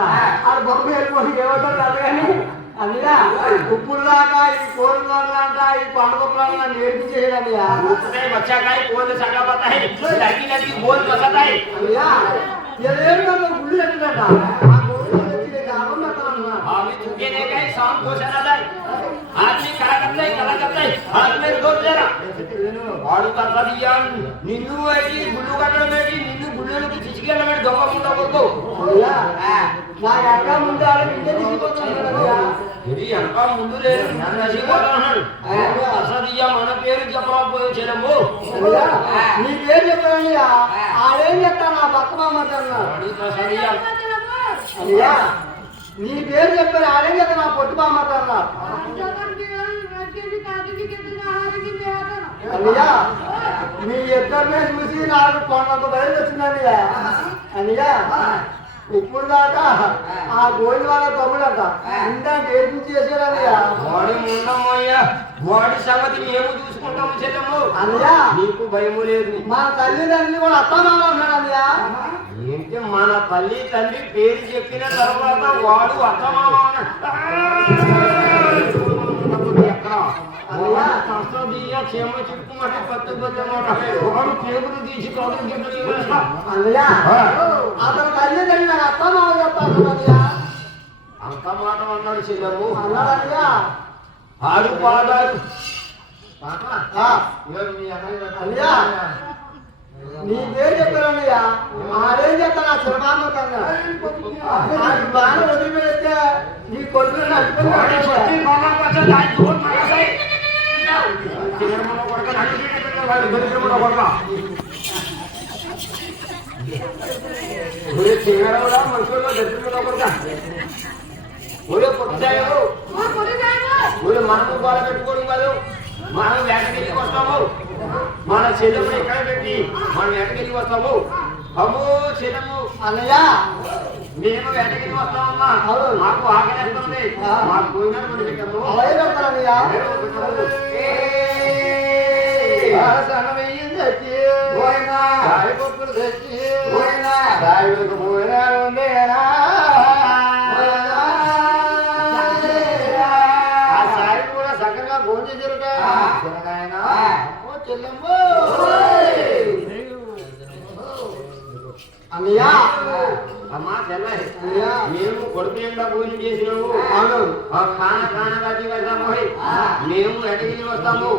కదా ఆడు బొమ్మ వెళ్ళిపోయి ఏమంటారు కాదు కానీ అందుగా ఉప్పుడు దాకా ఈ కోడి అంట ఈ పండుగ ప్రాణాలు నేర్పించేయాలి వచ్చాకాయ కోళ్ళు సగబతాయి లగి లగి బోల్ బతాయి అందుగా ఏదో గుళ్ళు ఎట్టుందంట अभी चुके नहीं गए शाम को चला जाए आदमी कला करते हाथ में दो जरा వాడు తరదియా నిన్ను ఏది గుళ్ళు కట్టడమేది నిన్ను గుళ్ళకి చిచికెళ్ళమేది దొంగ ముండ కొడుకు అయ్యా నా అక్క ముందు ఆడ నిన్నే తీసుకొచ్చానయ్యా ఇది అక్క ముందు లేదు నన్ను నసిపోతాడు అసదియా మన పేరు చెప్పకపోయే చెలము నీ పేరు చెప్పానయ్యా ఆడేం చెప్తా నా పక్క మామన్నాడు అసదియా అయ్యా నీ పేరు చెప్పారు ఆడేం కదా నా పొట్టు బామ్మతారు అన్నయ్యా మీ ఇద్దరినే చూసి నాకు కొండంత బయలు వచ్చిందన్నయ్యా అన్నయ్యా ఇప్పుడు దాకా ఆ గోడి వాళ్ళ తమ్ముడంట ఇంకా నేర్పించి చేశారన్నయ్యా వాడి ఉండమయ్యా వాడి సంగతి మేము చూసుకుంటాము చెల్లము అన్నయ్యా నీకు భయము లేదు మా తల్లిదండ్రులు కూడా అత్తమామ ఉన్నాడు అన్నయ్యా ఏంటి మన తల్లి తండ్రి పేరు చెప్పిన తర్వాత వాడు అత్తమామ క్షేమ చెప్పుమాట పత్తు పత్తమాట వాడు పేగులు తీసి అన్నయ్యా అతను తల్లిదండ్రులు నాకు అత్తమామ చెప్తాను అన్నయ్యా అంత మాట అన్నాడు చెల్లము అన్నాడు అన్నయ్యా ఆడు పాడాడు అన్నయ్యా నీ పేరు చెప్పారన్నయ్యా ఆడేం చెప్తా నా చిరమామ కన్నా బాగా వదిలిపెడితే నీ కొడుకు చింగరవడా మనుషుల్లో దర్శనం ఒరే పొట్టాయో ఒరే మనము బాధ పెట్టుకోవడం కాదు మనం వేటకెళ్ళి వస్తాము మన చెల్లెము ఎక్కడ పెట్టి మనం వేటకెళ్ళి వస్తాము అమ్మో చెల్లెము అన్నయ్య మేము వేటకెళ్ళి వస్తామమ్మా మాకు ఆకలిస్తుంది మాకు పోయినటువంటి పెట్టాము అలాగే పెడతానన్నయ్య పోయినా తెచ్చి పోయినా పోయినా ఉండేనా అన్నయ్యా అమ్మా చెల్లె మేము కొడుకు ఎండా భోజనం చేసినాము కానగాటి వెళ్తాము మేము ఎటగిరి వస్తాము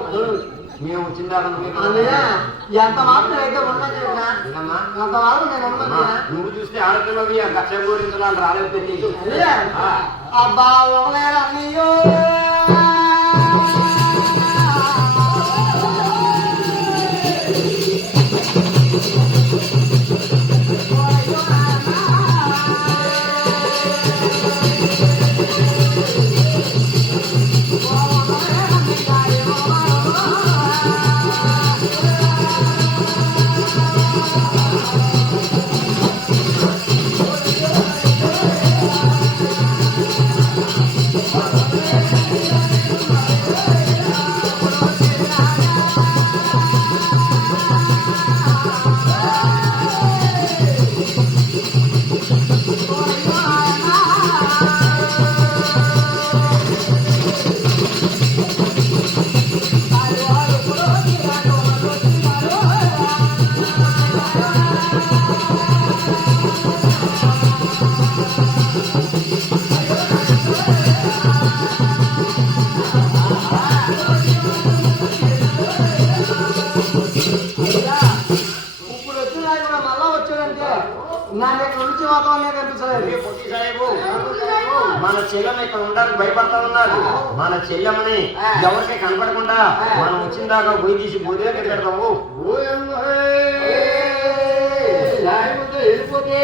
మేము చిందాక అన్నయ్య ఎంత మాత్రం అయితే ఉన్నది అంత మాత్రం నేను ఉన్నది నువ్వు చూస్తే ఆడపిల్లవి ఆ గచ్చ గోరించడానికి రాలేదు అబ్బా అన్నయ్యో మన చెల్లెమ్మ ఇక్కడ ఉండడానికి భయపడతా ఉన్నారు మన చెల్లెమ్మని ఎవరికి కనపడకుండా మనం వచ్చిన దాకా పోయి తీసి బోధిగా పెడతాము వెళ్ళిపోతే